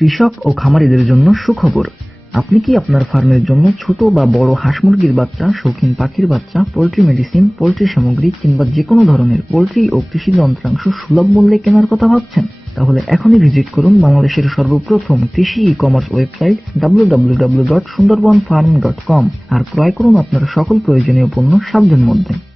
কৃষক ও খামারিদের জন্য সুখবর। আপনি কি আপনার ফার্মের জন্য ছোট বা বড় হাঁস মুরগির বাচ্চা, শৌখিন পাখির বাচ্চা, পোল্ট্রি মেডিসিন, পোল্ট্রি সামগ্রী কিংবা যে কোনো ধরনের পোল্ট্রি ও কৃষি যন্ত্রাংশ সুলভ মূল্যে কেনার কথা ভাবছেন? তাহলে এখনই ভিজিট করুন বাংলাদেশের সর্বপ্রথম কৃষি ই-কমার্স ওয়েবসাইট www.sundarbanfarm.com আর ক্রয় করুন আপনার সকল প্রয়োজনীয় পণ্য সাধ্যের মধ্যে।